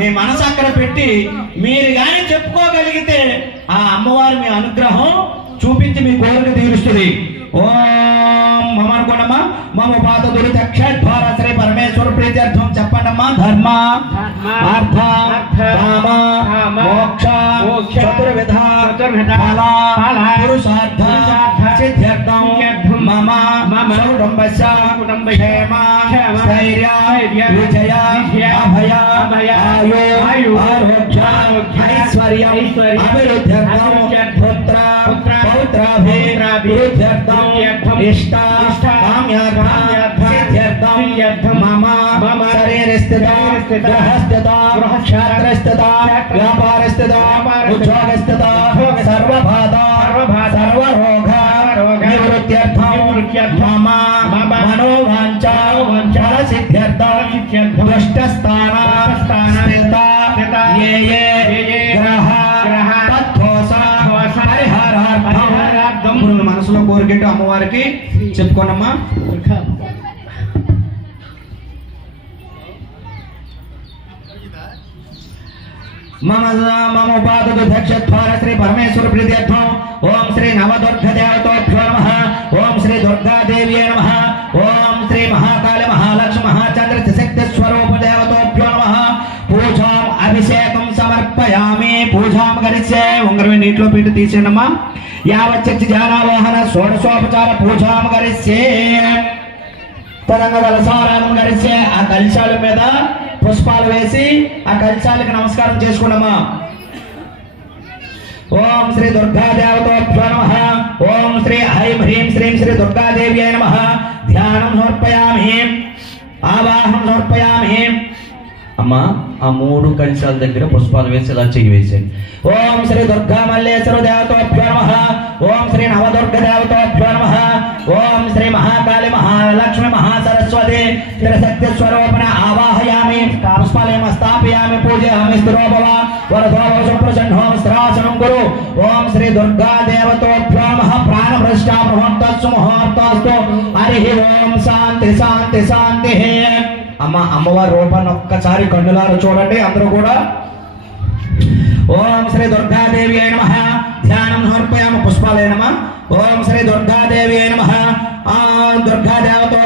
మీ మనసు అక్కడ పెట్టి మీరు కానీ చెప్పుకోగలిగితే ఆ అమ్మవారి మీ అనుగ్రహం చూపించి మీ కోరిక తీరుస్తుంది. ఓం మమ అనుకోండమ్మా. మమ పాత దురితక్షద్వార శ్రీ పరమేశ్వర ప్రీత్యర్థం చెప్పండమ్మా. ధర్మ అర్థ కామ మోక్ష చతుర్విధ ఫల పురుషార్థ సిద్ధ్యర్థం మమ కుటుంబస్య క్షేమ స్థైర్య విజయ అభయ ఆయు ఆరోగ్య ఐశ్వర్యం అభివృద్ధ్యర్థం పుత్ర పౌత్రాభివృద్ధ్యర్థం ఇష్ట కామ్యార్థం మమ శరీరస్థిత గృహస్థిత క్షేత్రస్థిత వ్యాపారస్థిత ఉద్యోగస్థిత సర్వబాధ సర్వరోగ నివృత్త్యర్థం మమ మనోవాంఛ ఫలసిద్ధ్యర్థం దుష్టస్థాన స్థిత ఏ ఏ గ్రహ పరిహారార్థం మనసులో కోరికట్టు అమ్మవారికి చెప్పుకోనమ్మా. మమ ఉపాధక్షద్వార శ్రీ పరమేశ్వర ప్రీత్యర్థం ఓం శ్రీ నవదుర్గ దేవతోభ్యో నమః. ఓం శ్రీ దుర్గాదేవ్యై నమః. ఓం శ్రీ మహాకాళి మహాలక్ష్మి మహాచంద్ర శక్తి స్వరూప దేవతోభ్యో నమః. పూజాం అభిషేకం సమర్పయామి. పూజాం గరిసే ఉంగరమే నీటిలో పెట్టి తీసేయండమ్మా. యావచ్చ జానావాహన షోడశోపచార పూజాం గరిసే తరంగ కలసారాలను గరిసే ఆ కలశాల మీద పుష్పాలు వేసి ఆ కలశాలకు నమస్కారం చేసుకున్నామా. ఓం శ్రీ దుర్గాదేవతోభ్యో నమః. ఓం శ్రీ ఐం హ్రీం శ్రీం శ్రీ దుర్గాదేవ్యై నమః. ధ్యానం సమర్పయామి. ఆవాహనం సమర్పయామి. అమ్మా ఆ 3 కలశాల దగ్గర పుష్పాలు వేసి ఇలా చెయ్యి వేసేయండి. ఓం శ్రీ దుర్గా మల్లేశ్వర దేవతోభ్యో నమః. ఓం శ్రీ నవదుర్గ దేవతోభ్యో నమః. ఓం శ్రీ మహాకాళి మహాలక్ష్మి మహాసరస్వతి త్రిశక్తి స్వరూపిణ ఆవాహయామి. పుష్పాలయం స్థాపయామి. పూజయామి. స్థిరో భవ వరదో ప్రసన్నో స్త్రాసనం కురు. ఓం శ్రీ దుర్గా దేవతోభ్యో నమః. ప్రాణభ్రష్టా ముహూర్తస్సు ముహూర్తస్తు. హరి ఓం. శాంతి శాంతి శాంతి. అమ్మవారి రూపాన్ని ఒక్కసారి కన్నులారా చూడండి అందరూ కూడా. ఓం శ్రీ దుర్గాదేవి నమః. ధ్యానం సమర్పయామి. పుష్పాలయ నమః. ఓం శ్రీ దుర్గాదేవి నమః. దుర్గాదేవతో